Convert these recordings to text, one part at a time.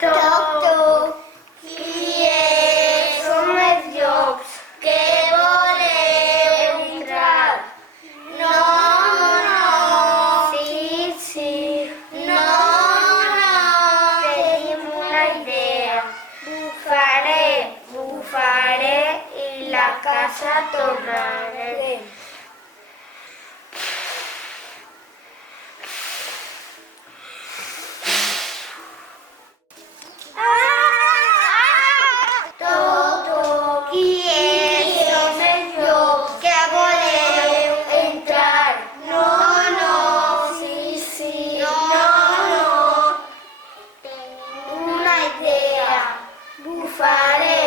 Toc, toc, qui és? Som els llops, que voleu entrar? No, no, sí, sí, no, no, tenim una idea. Bufaré i la casa tornaré. Qui és? Som els llops, que voleu entrar? No, no, sí, sí, no, no, tenim una idea. Bufaré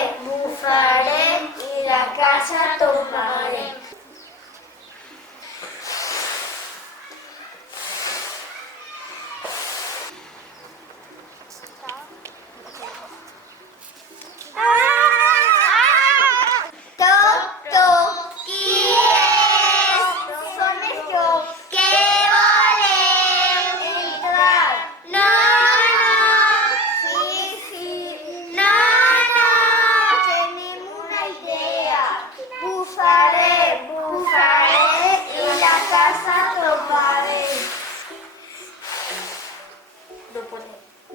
i la casa tornaré. Toc, toc, qui és? Som els llops, que voleu entrar? No, no, sí, sí, no, no, tenim una idea. Bufaré i la casa tornaré.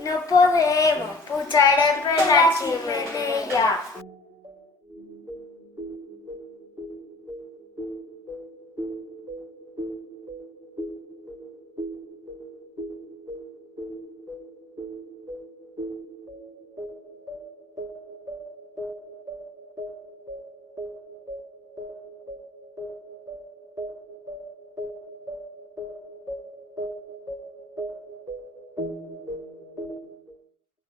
No podem, pujarem per la xemeneia.